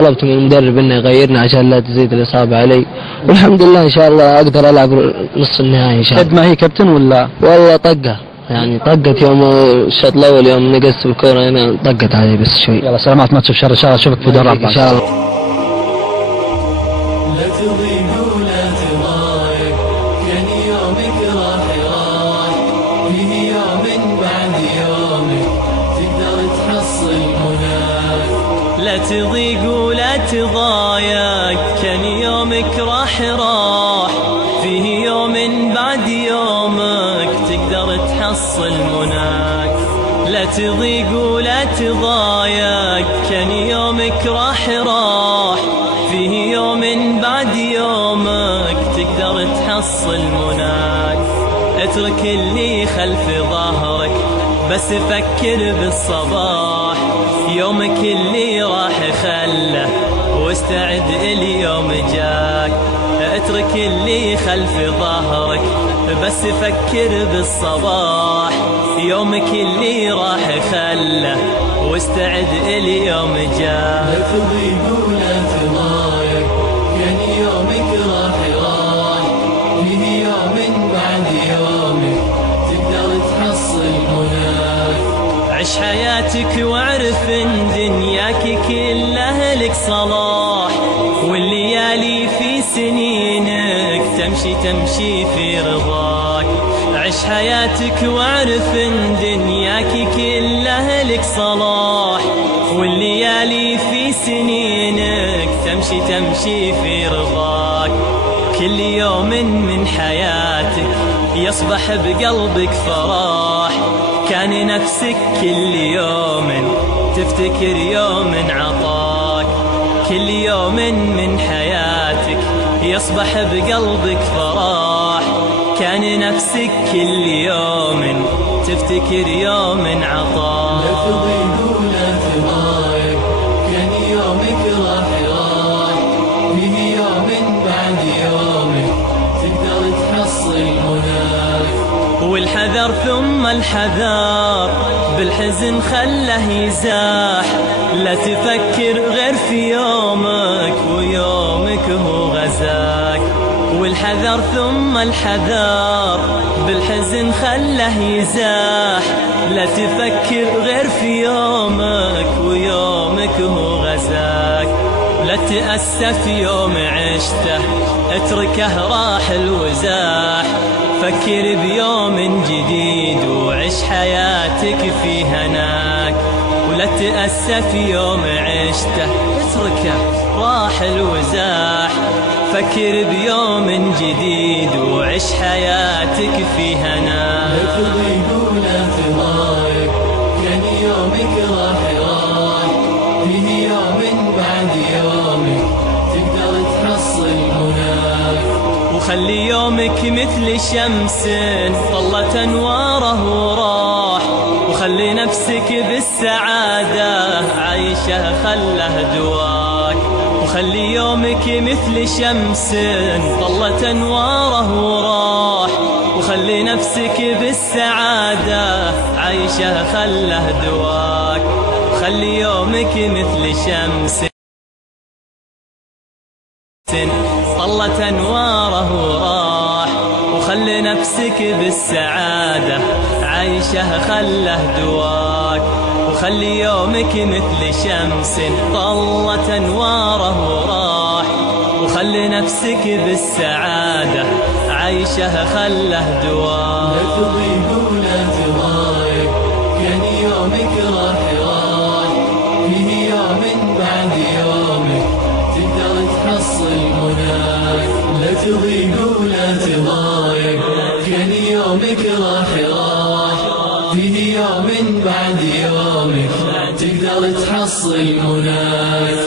طلبت من المدرب انه يغيرني عشان لا تزيد الاصابه علي، والحمد لله ان شاء الله اقدر العب نص النهائي ان شاء الله. قد ما هي كابتن ولا؟ والله طقه يعني، طقت يوم الشوط الاول يوم نقصت الكوره هنا طقت علي بس شوي. يلا سلامات ما تشوف شر ان شاء الله اشوفك في دور ان شاء الله. لا تضيق ولا تضايق كان يومك راح فيه يوم بعد يومك تقدر تحصل مناك. لا تضيق ولا تضايق كان يومك راح فيه يوم بعد يومك تقدر تحصل مناك. لا تضيق ولا تضايق كان يومك راح فيه يوم بعد يومك تقدر تحصل مناك. اترك اللي خلف ظهرك بس فكر بالصباح، يومك اللي راح خله واستعد اليوم جاك. اترك اللي خلف ظهرك بس فكر بالصباح، يومك اللي راح خله واستعد اليوم جاك. لا تضيق ولا تضايق كان يومك راح فيه يوم بعد يومك تقدر تحصل مناك. عش حياتك واعرف ان دنياك كلها لك صلاح، والليالي في سنينك تمشي في رضاك. عش حياتك واعرف ان دنياك كلها لك صلاح، والليالي في سنينك تمشي في رضاك. كل يوم من حياتك يصبح بقلبك فراح، كان نفسك كل يوم تفتكر يوم عطاك. كل يوم من حياتك يصبح بقلبك فراح، كان نفسك كل يوم تفتكر يوم عطاك. لا تضيق ولا تضايق كان يومك راح فيه يوم بعد يومك تقدر تحصل مناك. والحذر ثم الحذر بالحزن خله يزاح، لا تفكر غير في يومك ويومك هو غزاك. والحذر ثم الحذر بالحزن خله يزاح، لا تفكر غير في يومك ويومك هو غزاك. لا تأسف يوم عشته اتركه راح الوزاح، فكر بيوم جديد وعيش حياتك في هناك. ولا تأسف يوم عشته اتركه راح الوزاح، فكر بيوم جديد وعيش حياتك في هناك. لا تضيق ولا تضايق كان يومك راح فيه يوم بعد يومك تقدر تحصل مناك. وخلي يومك مثل شمس طلت انواره وراح، وخلي نفسك بالسعادة عايشة خله دواك. وخلي يومك مثل شمس طلت انواره وراح، وخلي نفسك بالسعادة عايشة خله دواك. خلي يومك مثل شمس طلت انواره وراح، وخلي نفسك بالسعادة عايشة خله دواك. وخلي يومك مثل شمس طلت انواره وراح، وخلي نفسك بالسعادة عايشة خله دواك. لا تضيق ولا تضايق كان يومك راح فيه يوم بعد يومك تقدر تحصل مناك. لا تضيق ولا تضايق كان يومك راح فيه يوم بعد يومك تقدر تحصل مناك.